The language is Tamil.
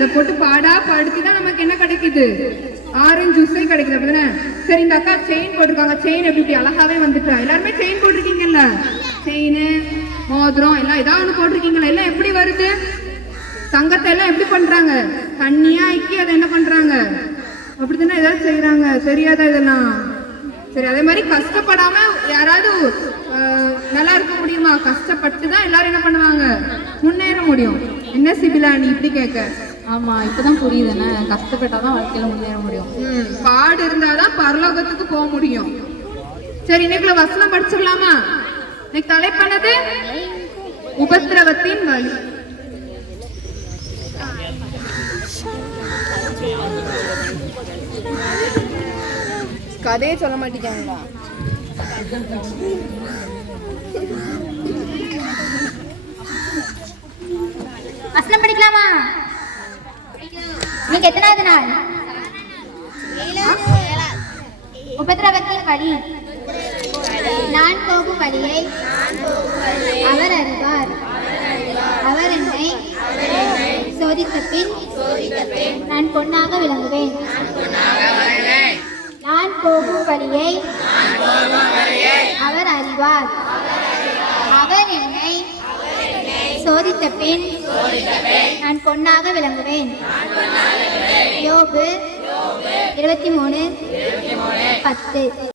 அதை போட்டு பாடா படுத்தி தான் நமக்கு என்ன கிடைக்குது? ஆரஞ்சு ஜூஸே கிடைக்குது அப்படிதானே? சரி இந்த அக்கா செயின் போட்டிருக்காங்க. செயின் எப்படி இப்படி அழகாவே வந்துட்டா? எல்லாருமே செயின் போட்டிருக்கீங்கல்ல? செயின் மோதிரம் எல்லாம் ஏதாவது ஒன்று போட்டிருக்கீங்களா எல்லாம் எப்படி வருது? தங்கத்தை எல்லாம் எப்படி பண்றாங்க? தண்ணியா இக்கி அதை என்ன பண்றாங்க? அப்படித்தானே ஏதாவது செய்யறாங்க தெரியாதா இதெல்லாம்? சரி அதே மாதிரி கஷ்டப்படாம யாராவது நல்லா இருக்க முடியுமா? கஷ்டப்பட்டு தான் எல்லாரும் என்ன பண்ணுவாங்க? முன்னேற முடியும். என்ன சிபிலா நீ இப்படி கேட்க? ஆமா இப்பதான் புரியுதுண்ணே கஷ்டப்பட்டாதான் வாழ்க்கையில முன்னேற முடியும். ம், பாடு இருந்தாதான் பரலோகத்துக்கு போக முடியும். சரி இன்னைக்குள்ள வசனம் படிச்சிடலாமா? இன்னைக்கு தலைப்பானது உபத்திரவத்தின் வழி. கதையே சொல்ல மாட்டேங்கிறாங்களா? வசனம் படிக்கலாமா? நீங்க எத்தனாவது நாள்? உபதிரவத்தின் வழி. நான் போகும் வழியை அவர் அறிவார். அவர் என்னை சோதித்த பின் நான் பொன்னாக விளங்குவேன். நான் போகும் வழியை அவர் அறிவார். அவர் என்னை சோதித்த பின் நான் பொன்னாக விளங்குவேன். யோபு இருபத்தி மூணு பத்து.